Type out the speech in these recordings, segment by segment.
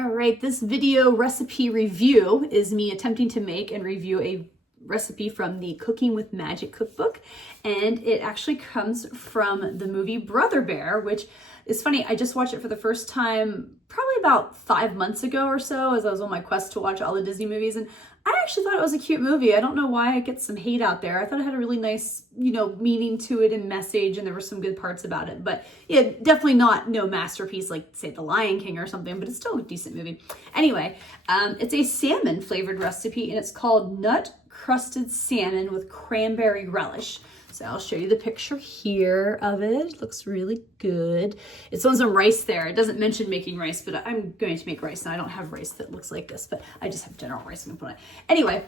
All right, this video recipe review is me attempting to make and review a recipe from the Cooking with Magic cookbook, and it actually comes from the movie Brother Bear, which is funny. I just watched it for the first time probably about 5 months ago or so, as I was on my quest to watch all the Disney movies, and I actually thought it was a cute movie. I don't know why it gets some hate out there. I thought it had a really nice, meaning to it and message, and there were some good parts about it. But yeah, definitely no masterpiece like, say, The Lion King or something, but it's still a decent movie. Anyway, it's a salmon flavored recipe, and it's called Nut Crusted Salmon with Cranberry Relish. So I'll show you the picture here of it. It looks really good. It's on some rice there. It doesn't mention making rice, but I'm going to make rice, and I don't have rice that looks like this, but I just have general rice I'm gonna put on it. Anyway,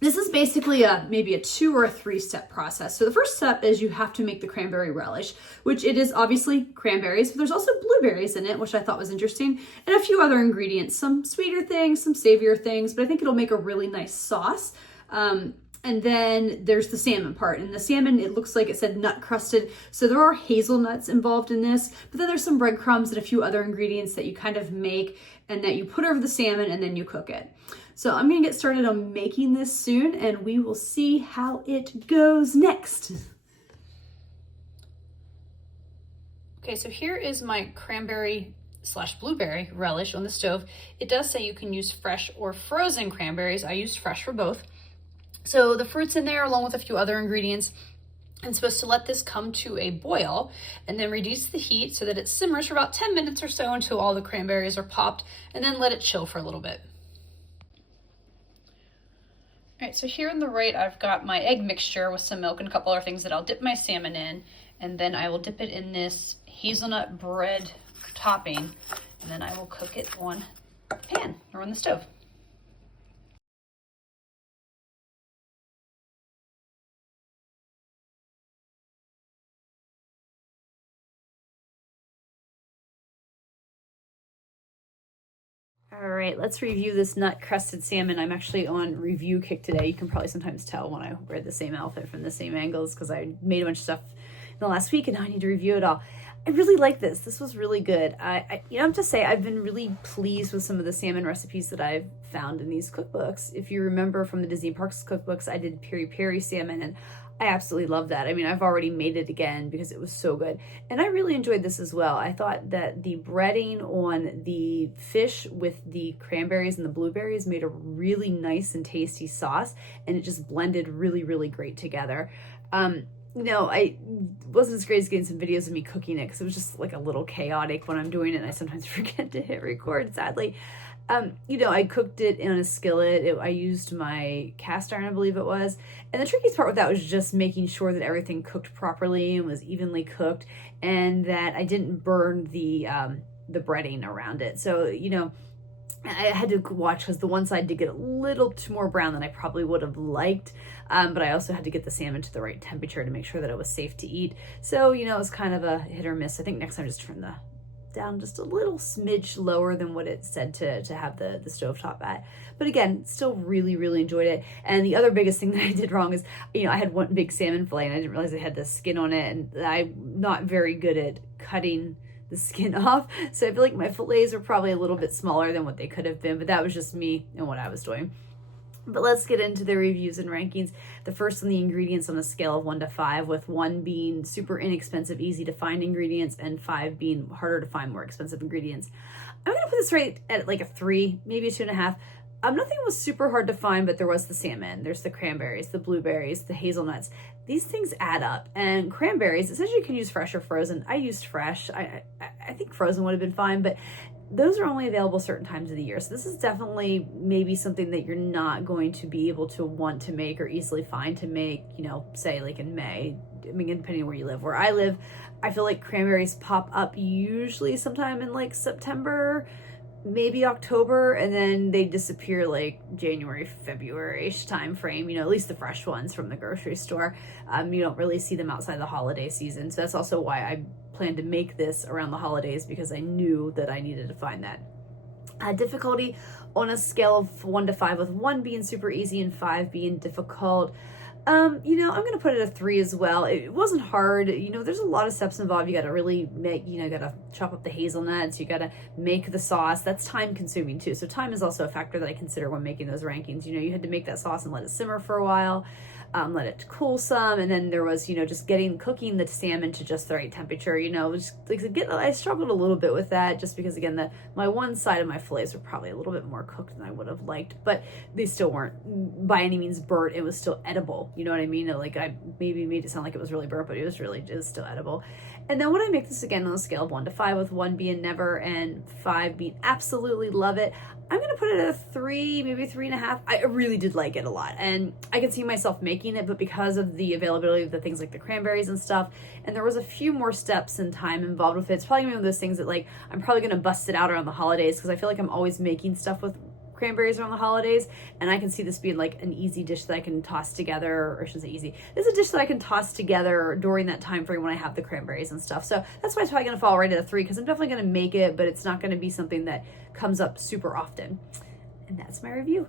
this is basically maybe a 2 or 3 step process. So the first step is you have to make the cranberry relish, which it is obviously cranberries, but there's also blueberries in it, which I thought was interesting, and a few other ingredients, some sweeter things, some savourier things, but I think it'll make a really nice sauce. And then there's the salmon part, and the salmon, it looks like it said nut crusted. So there are hazelnuts involved in this, but then there's some breadcrumbs and a few other ingredients that you kind of make and that you put over the salmon and then you cook it. So I'm gonna get started on making this soon, and we will see how it goes next. Okay, so here is my cranberry/blueberry relish on the stove. It does say you can use fresh or frozen cranberries. I used fresh for both. So the fruit's in there along with a few other ingredients. I'm supposed to let this come to a boil and then reduce the heat so that it simmers for about 10 minutes or so until all the cranberries are popped, and then let it chill for a little bit. All right, so here on the right, I've got my egg mixture with some milk and a couple other things that I'll dip my salmon in, and then I will dip it in this hazelnut bread topping, and then I will cook it on a pan or on the stove. All right, let's review this nut crusted salmon. I'm actually on review kick today. You can probably sometimes tell when I wear the same outfit from the same angles because I made a bunch of stuff in the last week and now I need to review it all. I really like this. This was really good. I have to say I've been really pleased with some of the salmon recipes that I've found in these cookbooks. If you remember from the Disney Parks cookbooks, I did peri peri salmon, and I absolutely love that. I mean, I've already made it again because it was so good. And I really enjoyed this as well. I thought that the breading on the fish with the cranberries and the blueberries made a really nice and tasty sauce, and it just blended really, really great together. I wasn't as great as getting some videos of me cooking it because it was just like a little chaotic when I'm doing it, and I sometimes forget to hit record, sadly. I cooked it in a skillet. I used my cast iron, I believe it was. And the trickiest part with that was just making sure that everything cooked properly and was evenly cooked, and that I didn't burn the breading around it. So, I had to watch because the one side did get a little too more brown than I probably would have liked. But I also had to get the salmon to the right temperature to make sure that it was safe to eat. So, it was kind of a hit or miss. I think next time just turn the down just a little smidge lower than what it said to have the stovetop at. But again, still really, really enjoyed it. And the other biggest thing that I did wrong is, I had one big salmon fillet and I didn't realize it had the skin on it, and I'm not very good at cutting the skin off. So I feel like my fillets are probably a little bit smaller than what they could have been, but that was just me and what I was doing. But let's get into the reviews and rankings. The first on the ingredients on a scale of 1 to 5, with 1 being super inexpensive, easy to find ingredients, and 5 being harder to find, more expensive ingredients. I'm gonna put this right at like a 3, maybe a 2.5. Nothing was super hard to find, but there was the salmon, there's the cranberries, the blueberries, the hazelnuts. These things add up. And cranberries, essentially you can use fresh or frozen. I used fresh. I think frozen would have been fine, but those are only available certain times of the year. So this is definitely maybe something that you're not going to be able to want to make or easily find to make, say like in May. I mean, depending on where you live. Where I live, I feel like cranberries pop up usually sometime in like September, maybe October, and then they disappear like January, February-ish time frame, at least the fresh ones from the grocery store. You don't really see them outside the holiday season. So that's also why I plan to make this around the holidays, because I knew that I needed to find that. Difficulty on a scale of 1 to 5, with 1 being super easy and 5 being difficult. You know, I'm gonna put it a 3 as well. It wasn't hard. You know, there's a lot of steps involved. You gotta really make, you know, you gotta chop up the hazelnuts, you gotta make the sauce. That's time consuming too. So time is also a factor that I consider when making those rankings. You know, you had to make that sauce and let it simmer for a while. Let it cool some, and then there was, you know, just cooking the salmon to just the right temperature. You know, just like I struggled a little bit with that, just because again, my one side of my fillets were probably a little bit more cooked than I would have liked, but they still weren't by any means burnt. It was still edible. You know what I mean? Like I maybe made it sound like it was really burnt, but it was still edible. And then when I make this again on a scale of 1 to 5, with 1 being never and 5 being absolutely love it, I'm gonna put it at a 3, maybe 3.5. I really did like it a lot, and I could see myself making it, but because of the availability of the things like the cranberries and stuff, and there was a few more steps and time involved with it, it's probably one of those things that like I'm probably gonna bust it out around the holidays, because I feel like I'm always making stuff with cranberries around the holidays, and I can see this being like an easy dish that I can toss together, or I shouldn't say easy, it's a dish that I can toss together during that time frame when I have the cranberries and stuff. So that's why it's probably gonna fall right at a 3, because I'm definitely gonna make it, but it's not gonna be something that comes up super often. And that's my review.